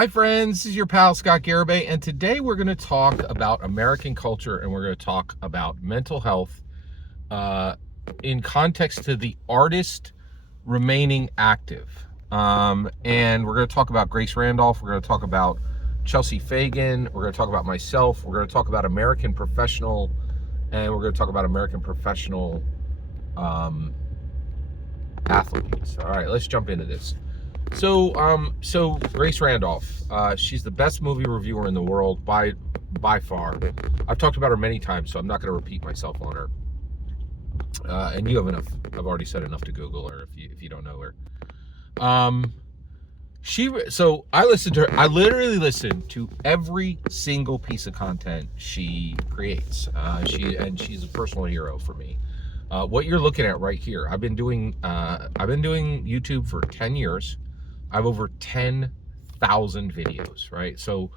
Hi friends, this is your pal Scott Garibay, and today we're going to talk about American culture and we're going to talk about mental health in context to the artist remaining active. And we're going to talk about Grace Randolph, we're going to talk about Chelsea Fagan, we're going to talk about myself, we're going to talk about American professional, and we're going to talk about American professional athletes. All right, let's jump into this. So Grace Randolph, she's the best movie reviewer in the world by far. I've talked about her many times, so I'm not going to repeat myself on her. And you have enough. I've already said enough to Google her if you don't know her. I listened to her. I literally listen to every single piece of content she creates. She's a personal hero for me. What you're looking at right here, I've been doing YouTube for 10 years. I have over 10,000 videos, right? So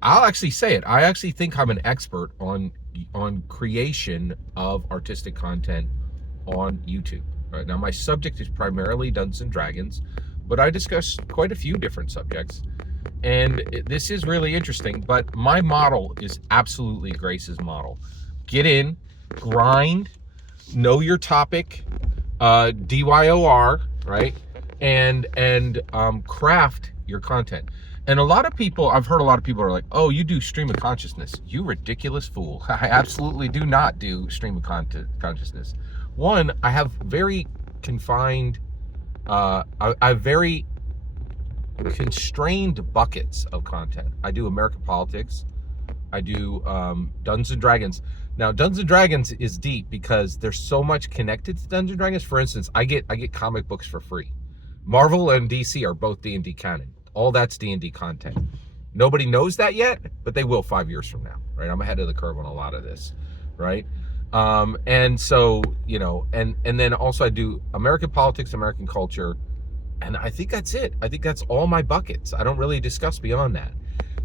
I'll actually say it. I actually think I'm an expert on creation of artistic content on YouTube. Right now, my subject is primarily Dungeons and Dragons, but I discuss quite a few different subjects. And this is really interesting, but my model is absolutely Grace's model. Get in, grind, know your topic, DYOR, right? And craft your content. And a lot of people, I've heard a lot of people are like, oh, you do stream of consciousness. You ridiculous fool. I absolutely do not do stream of consciousness. One, I have very confined, I have very constrained buckets of content. I do American politics. I do Dungeons and Dragons. Now, Dungeons and Dragons is deep because there's so much connected to Dungeons and Dragons. For instance, I get comic books for free. Marvel and DC are both D&D canon. All that's D&D content. Nobody knows that yet, but they will 5 years from now, right? I'm ahead of the curve on a lot of this, right? And so, you know, and then also I do American politics, American culture, and I think that's it. I think that's all my buckets. I don't really discuss beyond that.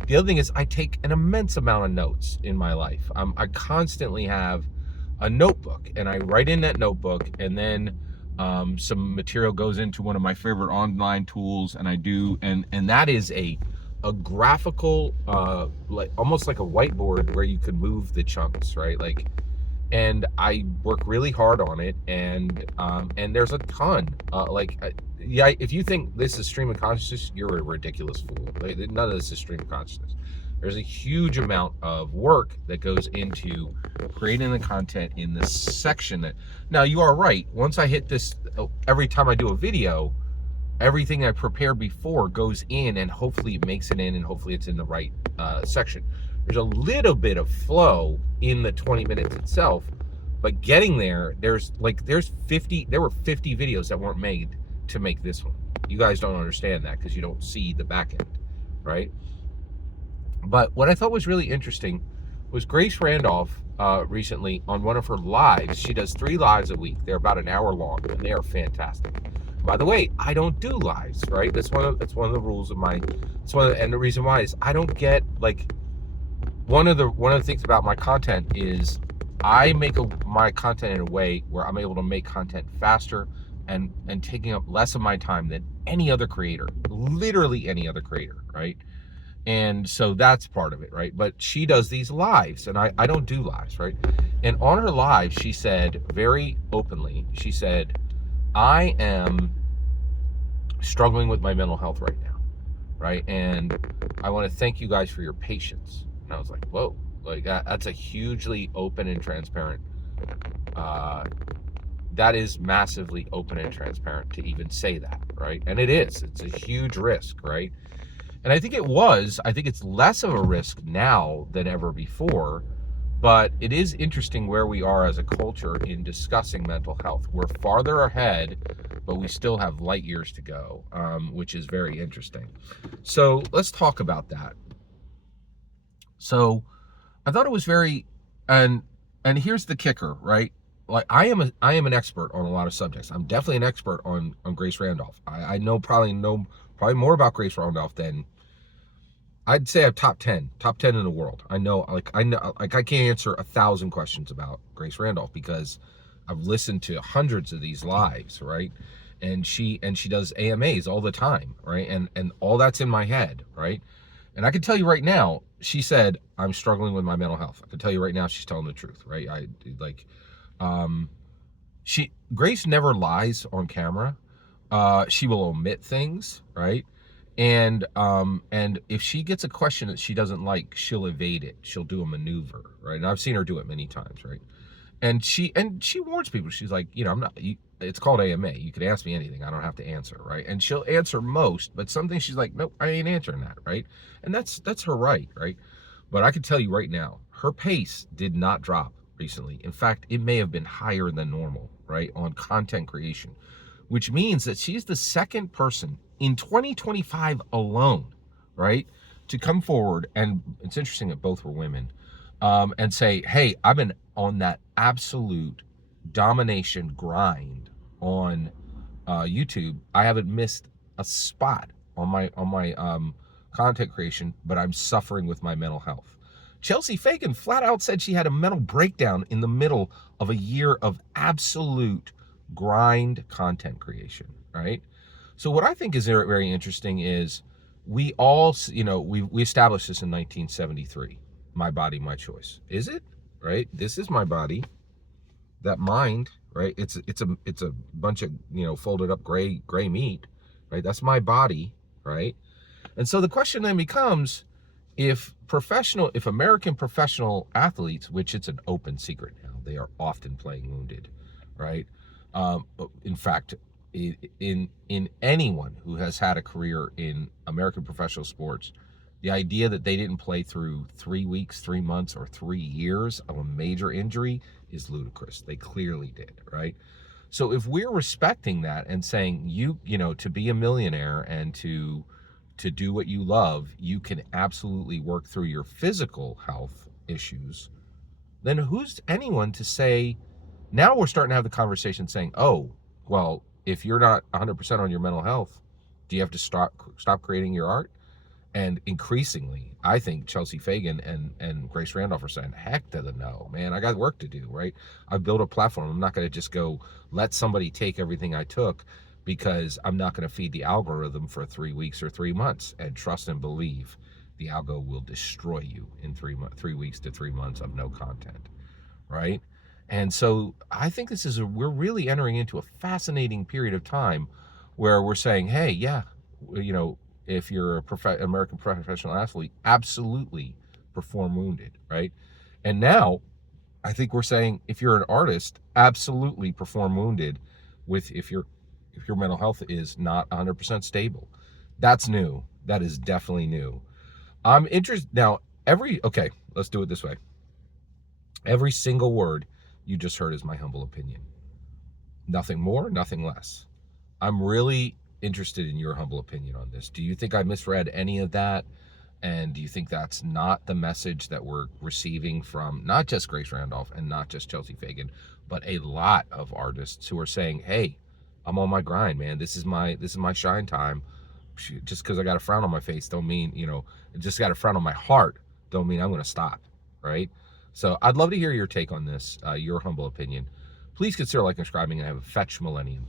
The other thing is I take an immense amount of notes in my life. I constantly have a notebook, and I write in that notebook, and then some material goes into one of my favorite online tools, and I do, and that is a graphical, like almost like a whiteboard where you could move the chunks, right? Like, and I work really hard on it, and there's a ton, yeah, if you think this is stream of consciousness, you're a ridiculous fool. None of this is stream of consciousness. There's a huge amount of work that goes into creating the content in this section. That now you are right. Once I hit this, every time I do a video, everything I prepared before goes in, and hopefully it makes it in, and hopefully it's in the right section. There's a little bit of flow in the 20 minutes itself, but getting there, there were 50 videos that weren't made to make this one. You guys don't understand that because you don't see the back end, right? But what I thought was really interesting was Grace Randolph recently on one of her lives. She does 3 lives a week. They're about an hour long, and they are fantastic. By the way, I don't do lives, right? That's one of the rules of my. And the reason why is I don't get like one of the things about my content is I make my content in a way where I'm able to make content faster and taking up less of my time than any other creator, literally any other creator, right? And so that's part of it, right? But she does these lives, and I don't do lives, right? And on her live, she said very openly, she said, I am struggling with my mental health right now, right? And I want to thank you guys for your patience. And I was like, whoa, like that's a hugely open and transparent, that is massively open and transparent to even say that, right? And it's a huge risk, right? And I think it's less of a risk now than ever before, but it is interesting where we are as a culture in discussing mental health. We're farther ahead, but we still have light years to go, which is very interesting. So let's talk about that. So I thought it was very, and here's the kicker, right? Like I am an expert on a lot of subjects. I'm definitely an expert on Grace Randolph. I probably know more about Grace Randolph than I'd say I'm top 10 in the world. I know I can't answer 1,000 questions about Grace Randolph because I've listened to hundreds of these lives, right? and she does AMAs all the time, right? And all that's in my head, right? And I can tell you right now, she said, I'm struggling with my mental health. I can tell you right now, she's telling the truth, right? I like, um, Grace never lies on camera. She will omit things, right? And if she gets a question that she doesn't like, she'll evade it. She'll do a maneuver, right? And I've seen her do it many times, right? And she warns people. She's like, I'm not. It's called AMA. You could ask me anything. I don't have to answer, right? And she'll answer most, but some things she's like, nope, I ain't answering that, right? And that's her right, right? But I can tell you right now, her pace did not drop recently. In fact, it may have been higher than normal, right, on content creation, which means that she's the second person in 2025 alone, right, to come forward. And it's interesting that both were women, and say, hey, I've been on that absolute domination grind on YouTube. I haven't missed a spot on my content creation, but I'm suffering with my mental health. Chelsea Fagan flat out said she had a mental breakdown in the middle of a year of absolute grind content creation, right? So what I think is very, very interesting is we all, we established this in 1973. My body, my choice. Is it? Right? This is my body. That mind, right? It's a bunch of, folded up gray meat, right? That's my body, right? And so the question then becomes, if American professional athletes, which it's an open secret now, they are often playing wounded, right? In fact, in anyone who has had a career in American professional sports, the idea that they didn't play through 3 weeks, 3 months, or 3 years of a major injury is ludicrous. They clearly did, right? So if we're respecting that and saying to be a millionaire and to do what you love, you can absolutely work through your physical health issues, then who's anyone to say, now we're starting to have the conversation saying, oh, well, if you're not 100% on your mental health, do you have to stop creating your art? And increasingly, I think Chelsea Fagan and Grace Randolph are saying, heck to the no, man, I got work to do, right? I've built a platform. I'm not going to just go let somebody take everything I took, because I'm not going to feed the algorithm for 3 weeks or 3 months. And trust and believe, the algo will destroy you in 3 weeks to 3 months of no content, right? And so I think we're really entering into a fascinating period of time where we're saying, hey, yeah, if you're American professional athlete, absolutely perform wounded, right? And now I think we're saying, if you're an artist, absolutely perform wounded if your mental health is not 100% stable. That's new. That is definitely new. I'm interested now. Okay, let's do it this way. Every single word you just heard is my humble opinion. Nothing more, nothing less. I'm really interested in your humble opinion on this. Do you think I misread any of that? And do you think that's not the message that we're receiving from not just Grace Randolph and not just Chelsea Fagan, but a lot of artists who are saying, hey, I'm on my grind, man. This is my shine time. Just because I got a frown on my face don't mean, just got a frown on my heart don't mean I'm going to stop, right? So I'd love to hear your take on this, your humble opinion. Please consider liking, subscribing, and have a fetch millennium.